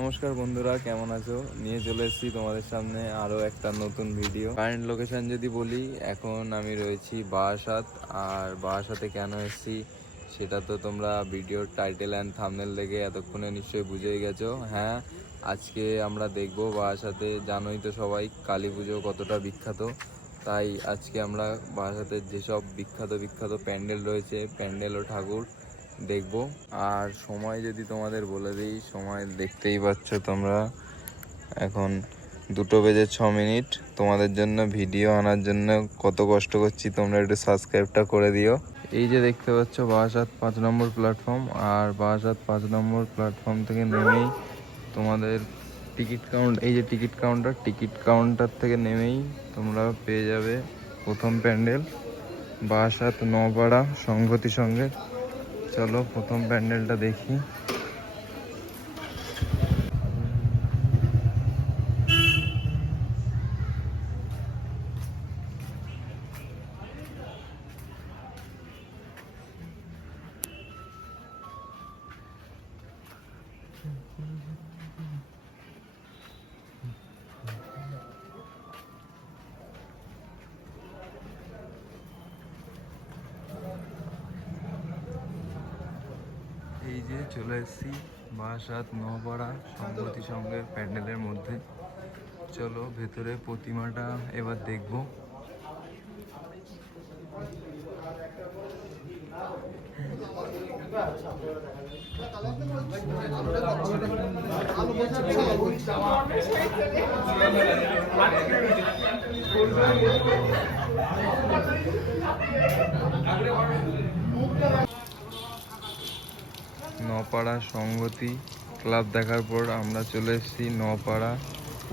নমস্কার বন্ধুরা, কেমন আছো? নিয়ে চলে এসেছি তোমাদের সামনে আরও একটা নতুন ভিডিও। কারেন্ট লোকেশন যদি বলি, এখন আমি রয়েছি বারাসাত। আর বারাসাতে কেন এসেছি সেটা তো তোমরা ভিডিওর টাইটেল অ্যান্ড থাম্বনেল দেখে এতক্ষণে নিশ্চয়ই বুঝেই গেছো। হ্যাঁ, আজকে আমরা দেখব বারাসাতে, জানোই তো সবাই কালী পুজো কতটা বিখ্যাত। তাই আজকে আমরা বারাসাতের যেসব বিখ্যাত প্যান্ডেল রয়েছে, প্যান্ডেল ও ঠাকুর দেখব। আর সময় যদি তোমাদের বলে দিই, সময় দেখতেই পাচ্ছ তোমরা, এখন 2:06। তোমাদের জন্য ভিডিও আনার জন্য কত কষ্ট করছি, তোমরা একটু সাবস্ক্রাইবটা করে দিও। এই যে দেখতে পাচ্ছ বারাসাত 5 নম্বর প্ল্যাটফর্ম। আর বারাসাত 5 নম্বর প্ল্যাটফর্ম থেকে নেমেই তোমাদের এই যে টিকিট কাউন্টার থেকে নেমেই তোমরা পেয়ে যাবে প্রথম প্যান্ডেল, বারাসাত নপাড়া সংঘতি সঙ্গে। চলো প্রথম প্যান্ডেলটা দেখি। এই যে চলে এসেছি বারাসাত নপাড়া সংঘতি সঙ্গের প্যান্ডেলের মধ্যে। চলো ভেতরে প্রতিমাটা এবার দেখবো। নপাড়া সংঘতি ক্লাব দেখার পর আমরা চলে এসেছি নপাড়া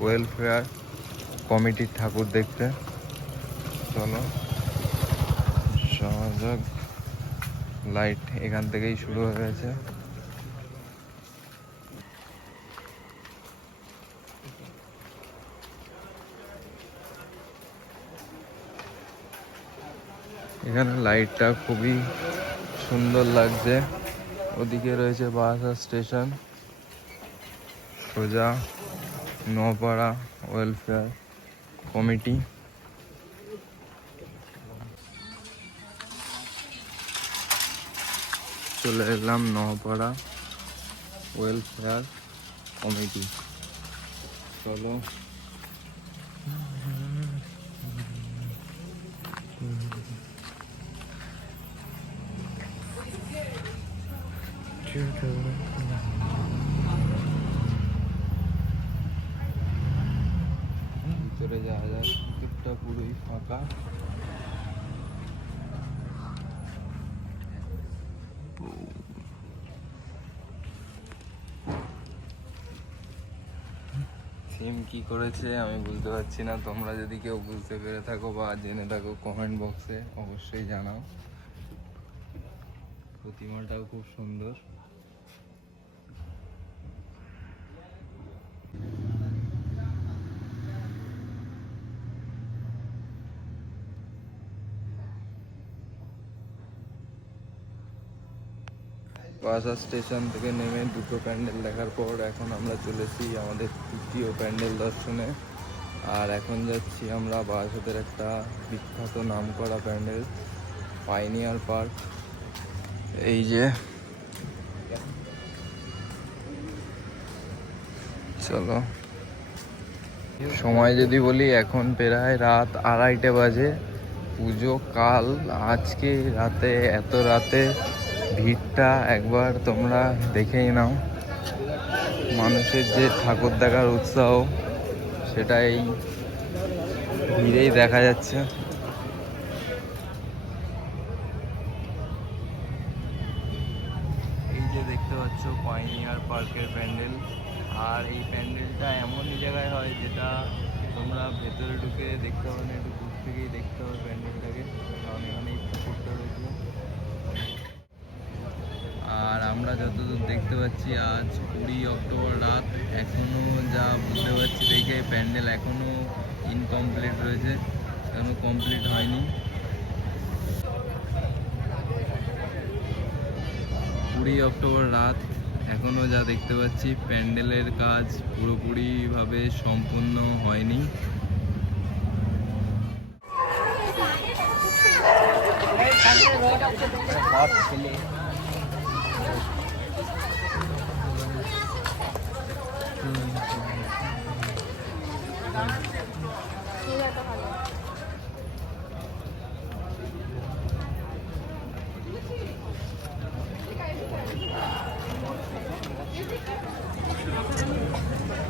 ওয়েলফেয়ার কমিটির ঠাকুর দেখতে। চলো সহযোগ লাইট এখান থেকেই শুরু হয়ে গেছে। এখানে লাইটটা খুবই সুন্দর লাগছে। ওদিকে রয়েছে বারাসাত স্টেশন, সোজা নপাড়া ওয়েলফেয়ার কমিটি। চলে এলাম নপাড়া ওয়েলফেয়ার কমিটি। চলো ভিতরে যাওয়া যাক। ভিতরটা পুরোই ফাঁকা। থিম কি করেছে আমি বুঝতে পারছি না। তোমরা যদি কেউ বুঝতে পেরে থাকো বা জেনে থাকো, কমেন্ট বক্সে অবশ্যই জানাও। প্রতিমাটাও খুব সুন্দর। বারাসাত স্টেশন থেকে নেমে দুটো প্যান্ডেল দেখার পর এখন আমরা চলেছি আমাদের তৃতীয় প্যান্ডেল দর্শনে। আর এখন যাচ্ছি আমরা বারাসাতের একটা বিখ্যাত নামকরা প্যান্ডেল, পাইনিয়ার পার্ক। এই যে চলো, সময় যদি বলি এখন প্রায় রাত 2:30 বাজে। পুজো কাল, আজকে রাতে, এত রাতে ভিড়টা একবার তোমরা দেখেই নাও। মানুষের যে ঠাকুর দেখার উৎসাহ, সেটা এই ভিড়েই দেখা যাচ্ছে। এই যে দেখতে পাচ্ছ পাইনিয়ার পার্কের প্যান্ডেল। আর এই প্যান্ডেলটা এমনই জায়গায় হয় যেটা তোমরা ভেতরে ঢুকে দেখতে পাবে না, একটু দূর থেকেই দেখতে হবে প্যান্ডেলটাকে, কারণ এখানে ঠাকুরটা রয়েছে। আর আমরা যতদূর দেখতে পাচ্ছি আজ 20 অক্টোবর রাত, এখনও যা বুঝতে পারছি দেখে প্যান্ডেল এখনও ইনকমপ্লিট রয়েছে, এখনও কমপ্লিট হয়নি। 20 অক্টোবর রাত, এখনো যা দেখতে পাচ্ছি প্যান্ডেলের কাজ পুরোপুরিভাবে সম্পূর্ণ হয়নি।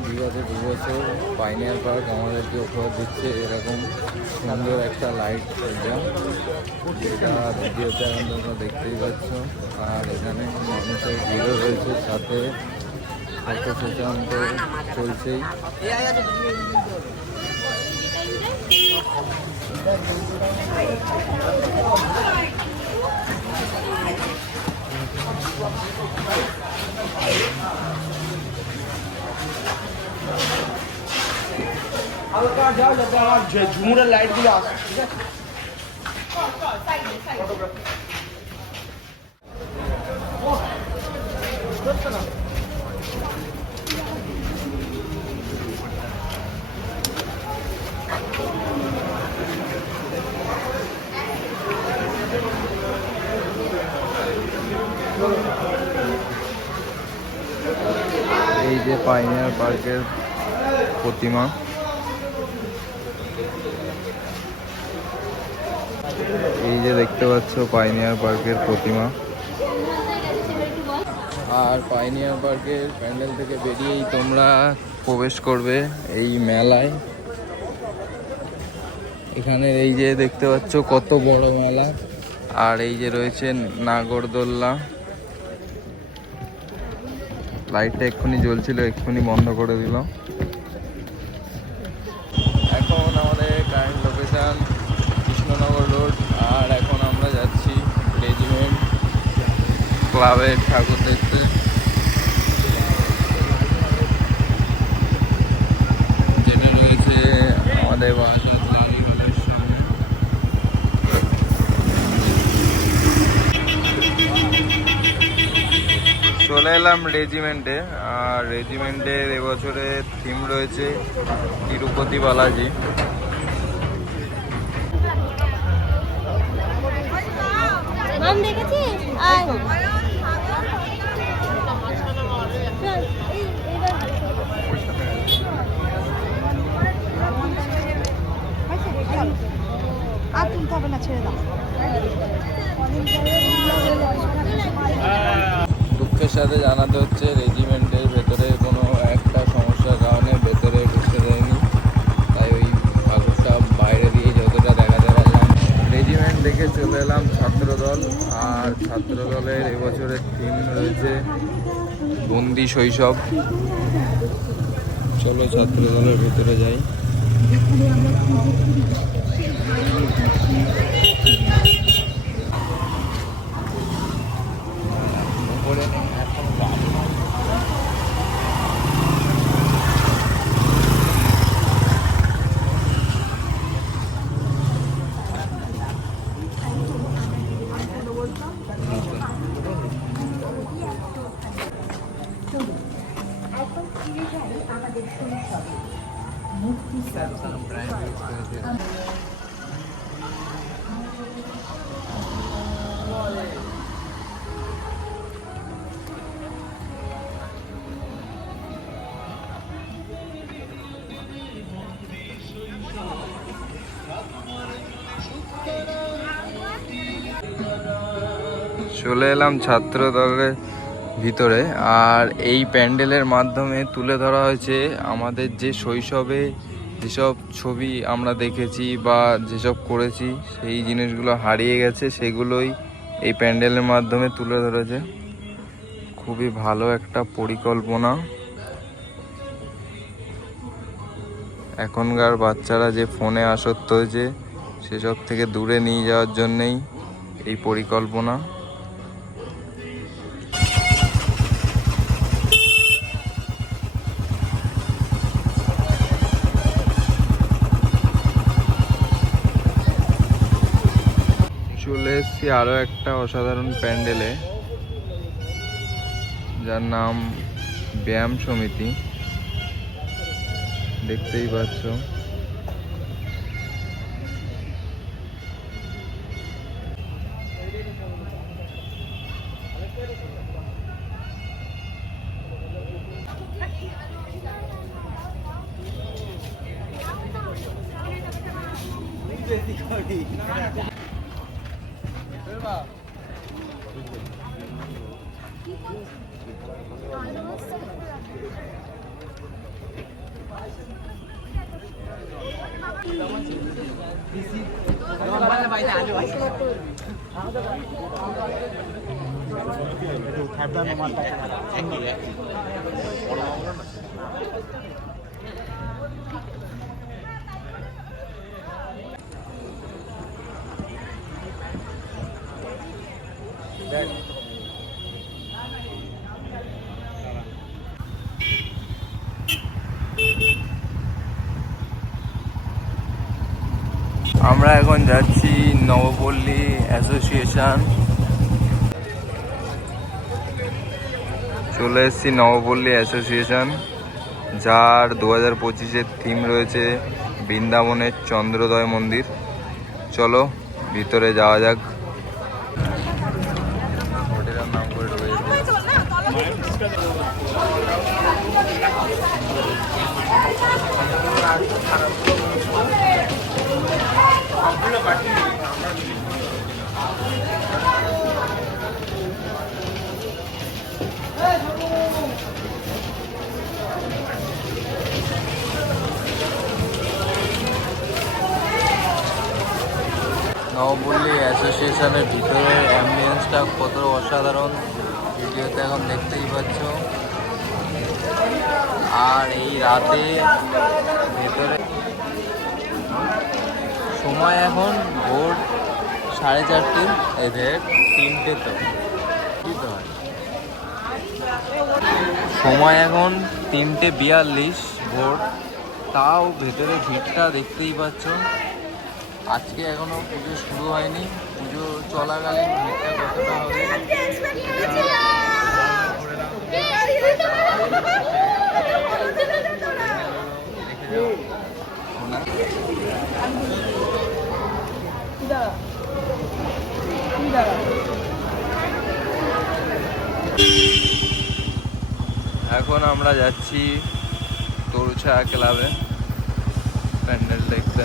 বিগত 2 বছর পাইনিয়ার পার্ক আমাদেরকে উপহার দিচ্ছে এরকম সুন্দর একটা লাইট এটা, যেটা ভিডিওতে এখন তোমরা দেখতেই পাচ্ছ। আর এখানে মানুষের ভিড়ও রয়েছে, সাথে ফটো সেশন তো চলছেই। হালকা যাও যাতে আমার ঝুমুরের লাইটগুলো আসে, ঠিক আছে? এই যে পাইনিয়ার পার্কের প্রতিমা, এই যে দেখতে পাচ্ছ পাইনিয়ার পার্কের প্রতিমা। আর পাইনিয়ার পার্কের প্যান্ডেল থেকে বেরিয়েই তোমরা প্রবেশ করবে এই মেলায়। এখানে এই যে দেখতে পাচ্ছ কত বড় মেলা। আর এই যে রয়েছে নাগরদোল্লা, লাইটটা এক্ষুনি জ্বলছিল, এক্ষুনি বন্ধ করে দিল। এখন আমাদের কারেন্ট লোকেশন কৃষ্ণনগর রোড। আর এখন আমরা যাচ্ছি রেজিমেন্ট ক্লাবের ঠাকুর দেখতে। যেটা রয়েছে আমাদের বাসার লালিগঞ্জের সামনে। চলে এলাম রেজিমেন্টে। আর রেজিমেন্টের এবছরের থিম রয়েছে তিরুপতি বালাজি। নাম দেখেছিস? আয় আর তুলতে হবে না, ছেড়ে দাও। দুঃখের সাথে জানাতে হচ্ছে রেজিমেন্টের ভেতরে কোনো একটা সমস্যার কারণে ভেতরে ঢুকতে দেয়নি, তাই ওই ঠাকুরটা বাইরে দিয়ে যতটা দেখাতে পারলাম। রেজিমেন্ট দেখে চলে এলাম ছাত্রদল। আর ছাত্রদলের এবছরের থিম রয়েছে বন্দি শৈশব। চলো ছাত্রদলের ভেতরে যাই। চলে এলাম ছাত্র দলের ভিতরে। আর এই প্যান্ডেলের মাধ্যমে তুলে ধরা হয়েছে আমাদের যে শৈশবে যেসব ছবি আমরা দেখেছি বা যেসব করেছি, সেই জিনিসগুলো হারিয়ে গেছে, সেগুলোই এই প্যান্ডেলের মাধ্যমে তুলে ধরেছে। খুবই ভালো একটা পরিকল্পনা। এখনকার বাচ্চারা যে ফোনে আসক্ত হয়েছে, সেসব থেকে দূরে নিয়ে যাওয়ার জন্যেই এই পরিকল্পনা। চলে এসেছি আরও একটা অসাধারণ প্যান্ডেলে, যার নাম ব্যায়াম সমিতি, দেখতেই পাচ্ছ। আমরা এখন যাচ্ছি নবপল্লী অ্যাসোসিয়েশন। চলে এসেছি নবপল্লী অ্যাসোসিয়েশন, যার 2025-এর থিম রয়েছে বৃন্দাবনের চন্দ্রোদয় মন্দির। চলো ভিতরে যাওয়া যাক। হোটেলের নাম করে রয়েছে। নবপল্লী অ্যাসোসিয়েশনের ভিতরে অ্যাম্বিয়েন্সটা কত অসাধারণ, ভিডিওতে এখন দেখতেই পাচ্ছ। আর এই রাতে ভেতরে সময় এখন ভোর 4:30, এদের 3টে তো হয়। সময় এখন 3:42 ভোর, তাও ভেতরে ভিড়টা দেখতেই পাচ্ছ। আজকে এখনো পুজো শুরু হয়নি, পুজো চলাকালীন ভিড়টা কতটা হবে। এখন আমরা যাচ্ছি তরুছায়া ক্লাবে প্যান্ডেল দেখতে।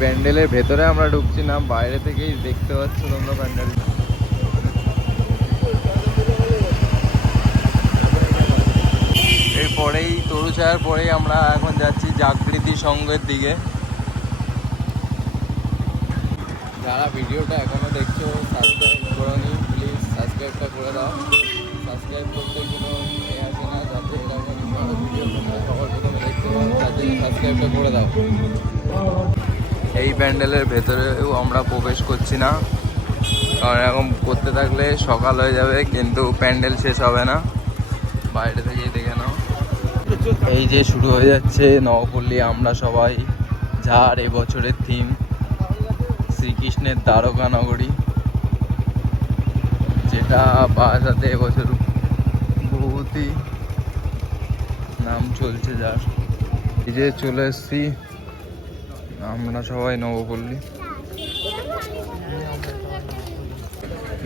প্যান্ডেলের ভেতরে আমরা ঢুকছি না, বাইরে থেকেই দেখতে পাচ্ছ তোমরা প্যান্ডেল। এরপরেই তরুছায়ার পরেই আমরা এখন যাচ্ছি জাগৃতি সংঘের দিকে। যারা ভিডিওটা এখনো দেখছো সাবস্ক্রাইব করোনি, প্লিজ সাবস্ক্রাইবটা করে দাও। সাবস্ক্রাইব করতে কোনো আসে না, যাতে এরকম ভালো ভিডিও তোমরা সবার প্রথমে দেখতে পাও, তাতে সাবস্ক্রাইবটা করে দাও। এই প্যান্ডেলের ভেতরেও আমরা প্রবেশ করছি না, কারণ এরকম করতে থাকলে সকাল হয়ে যাবে, কিন্তু প্যান্ডেল শেষ হবে না। বাইরে থেকেই দেখে নাও। এই যে শুরু হয়ে যাচ্ছে নবপল্লী আমরা সবাই, যার এবছরের থিম শ্রীকৃষ্ণের দ্বারকা নগরী, যেটা বারাসাতে এবছর বহুতই নাম চলছে যার। এই যে চলে এসছি আমরা সবাই নবপল্লী,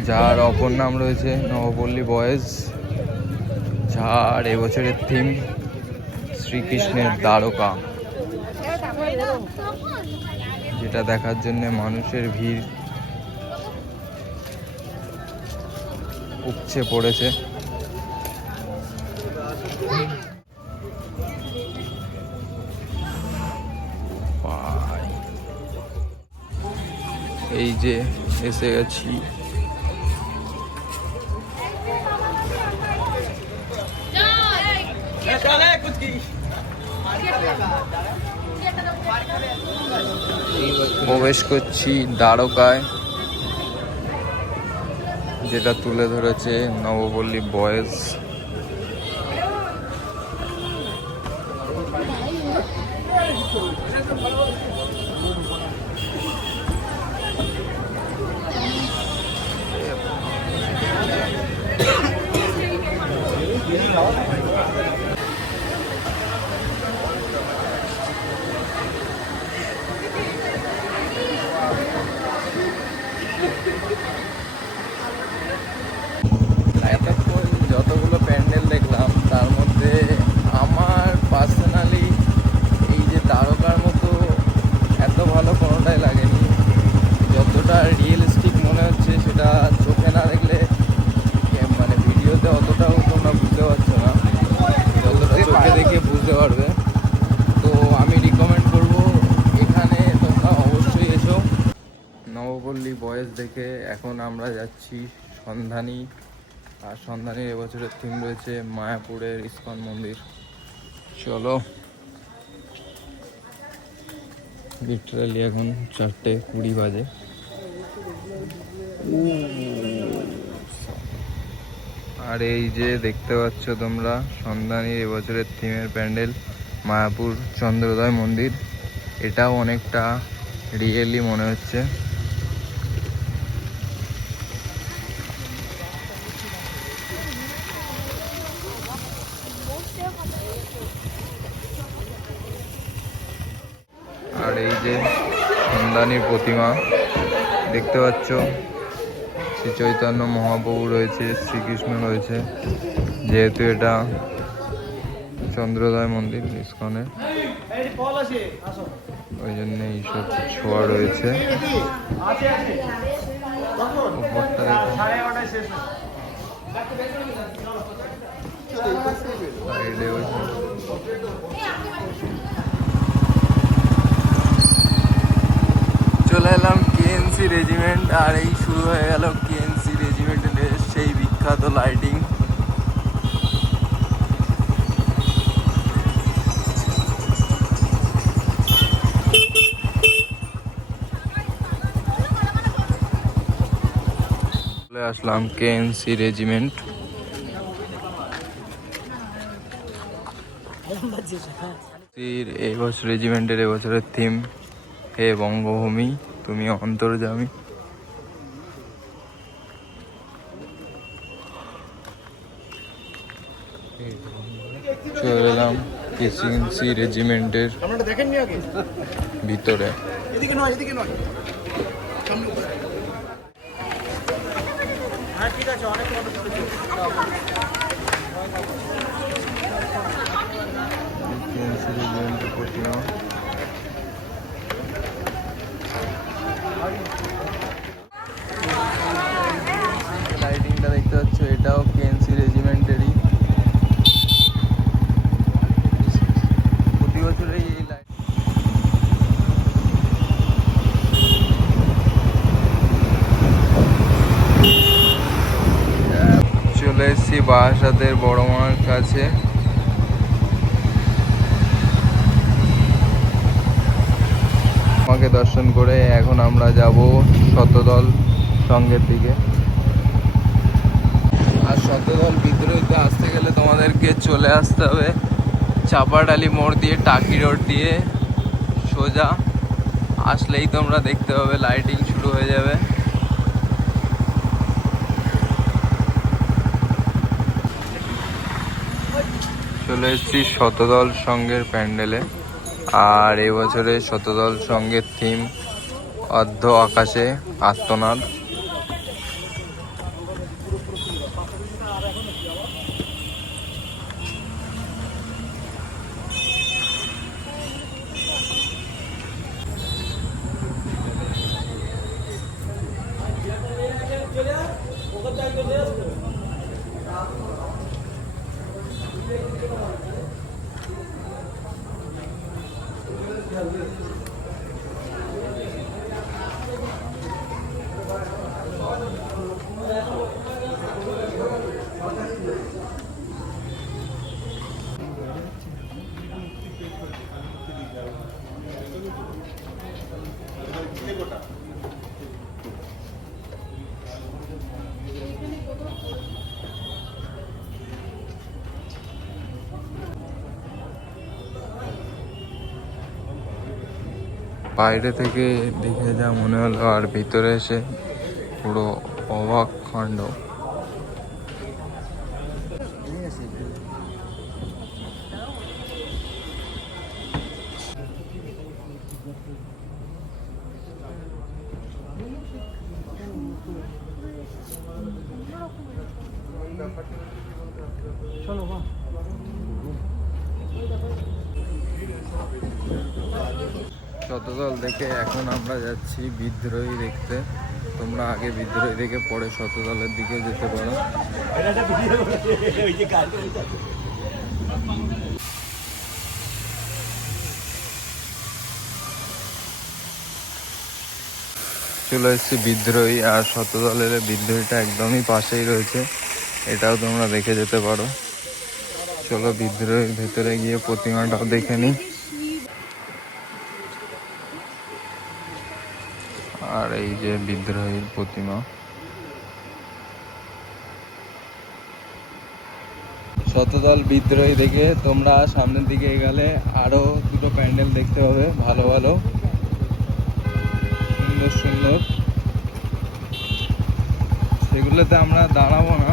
যার অপর নাম রয়েছে নবপল্লী বয়েজ, যার এবছরের থিম শ্রীকৃষ্ণের দ্বারকা, যেটা দেখার জন্য মানুষের ভিড় উপচে পড়েছে। এই যে এসে গেছি। প্রবেশ করছি দ্বারকায়, যেটা তুলে ধরেছে নবপল্লী বয়েজ। এতক্ষণ যতগুলো প্যান্ডেল দেখলাম তার মধ্যে আমার পার্সোনালি এই যে তারকার মতো এত ভালো কোনোটাই লাগেনি। যতটা রিয়েলিস্টিক মনে হচ্ছে সেটা চোখে না দেখলে মানে ভিডিওতে অতটাও তোমরা বুঝতে পারছো না, যতটা চোখে দেখে বুঝতে পারবে। তো আমি রিকমেন্ড করব এখানে তোমরা অবশ্যই এসো। নবপল্লী বয়েজ দেখে এখন আমরা যাচ্ছি সন্ধানী, আর সন্ধানীর এবছরের থিম রয়েছে মায়াপুরের ইস্কন মন্দির। চলো, লিটারালি এখন 4:20 বাজে। আর এই যে দেখতে পাচ্ছ তোমরা সন্ধানীর এবছরের থিমের প্যান্ডেল মায়াপুর চন্দ্রোদয় মন্দির, এটাও অনেকটা রিয়েলি মনে হচ্ছে। আর এই যে সন্ধানীর প্রতিমা দেখতে পাচ্ছ, শ্রী চৈতন্য মহাপ্রভু রয়েছে, শ্রীকৃষ্ণ রয়েছে। যেহেতু এটা চন্দ্রোদয় মন্দির ইস্কনের, ওই জন্য এইসব ছোঁয়া রয়েছে। উপরটা দেখো, সাইডে ওই চলে এলাম কেএনসি রেজিমেন্ট। আর এই শুরু হয়ে গেল কেএনসি রেজিমেন্টের সেই বিখ্যাত লাইটিং। চলে আসলাম কেএনসি রেজিমেন্ট। এই বছর রেজিমেন্টের এবছরের থিম হে বঙ্গভূমি তুমি অন্তর্যামী। চলে এলাম কেএনসি রেজিমেন্টের ভিতরে। কেএনসি রেজিমেন্টের প্রতিমা। লাইটিংটা দেখতে পাচ্ছ, এটাও কেএনসি রেজিমেন্টেরই। প্রতি বছরই এই লাইট। চলে এসেছি বারাসাতের বড় মার কাছে। মাকে দর্শন করে এখন আমরা যাব শতদল সঙ্গের দিকে। আর শতদল বিদ্রোহীতে আসতে গেলে তোমাদেরকে চলে আসতে হবে চাপাডালি মোড় দিয়ে, টাকি রোড দিয়ে সোজা আসলেই তোমরা দেখতে পাবে লাইটিং শুরু হয়ে যাবে। চলে এসেছি শতদল সঙ্গের প্যান্ডেলে। আর এবছরে শতদল সঙ্গের থিম অর্ধ আকাশে আত্মনাদ। বাইরে থেকে দেখে যা মনে হলো, আর ভিতরে এসে পুরো অবাক কাণ্ড। শতদল দেখে এখন আমরা যাচ্ছি বিদ্রোহী দেখতে। তোমরা আগে বিদ্রোহী দেখে পরে শতদলের দিকে যেতে পারো। চলে এসেছি বিদ্রোহী, আর শতদলের বিদ্রোহীটা একদমই পাশেই রয়েছে, এটাও তোমরা দেখে যেতে পারো। চলো বিদ্রোহীর ভেতরে গিয়ে প্রতিমাটাও দেখে নিই। আর এই যে বিদ্রোহীর প্রতিমা। শতদল বিদ্রোহী দেখে তোমরা সামনের দিকে এগোলে আরো দুটো প্যান্ডেল দেখতে পাবে, ভালো ভালো সুন্দর সুন্দর। সেগুলোতে আমরা দাঁড়াবো না,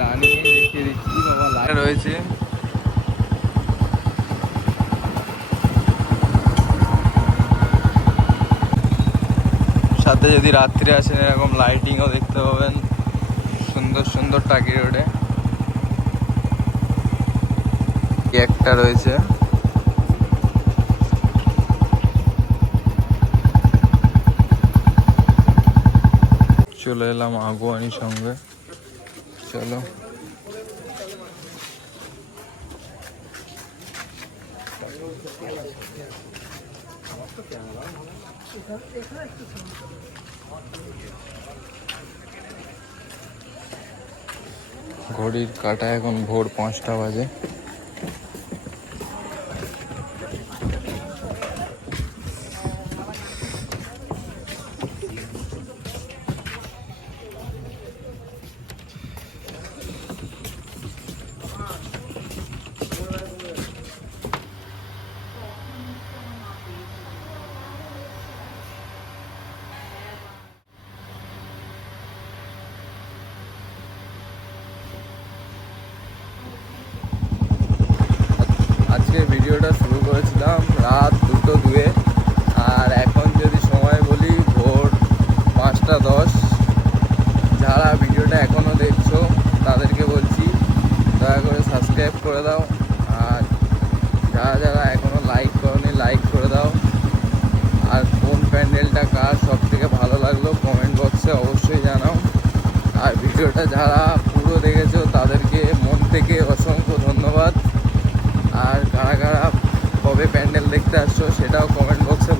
রানিয়ে দেখিয়ে দিচ্ছি। বাবা লাইট রয়েছে, সাথে যদি রাত্রে আসেন এরকম লাইটিংও দেখতে পাবেন, সুন্দর সুন্দর টাকি রোডে। একটা রয়েছে, চলে এলাম আগুয়ানির সঙ্গে। চলো ঘড়ির কাঁটা এখন ভোর 5টা বাজে। আজকে ভিডিওটা শুরু করেছিলাম রাত 2:02-এ, আর এখন যদি সময় বলি ভোর 5:10। যারা ভিডিওটা এখনও দেখছো তাদেরকে বলছি দয়া করে সাবস্ক্রাইব করে দাও, আর যারা যারা এখনও লাইক করোনি লাইক করে দাও। আর কোন প্যান্ডেলটা কার সব থেকে ভালো লাগলো কমেন্ট বক্সে অবশ্যই জানাও। আর ভিডিওটা যারা পুরো দেখেছো তাদেরকে মন থেকে অসংখ্য ধন্যবাদ। আর কারা কারা কবে প্যান্ডেল দেখতে আসছো সেটাও কমেন্ট বক্সে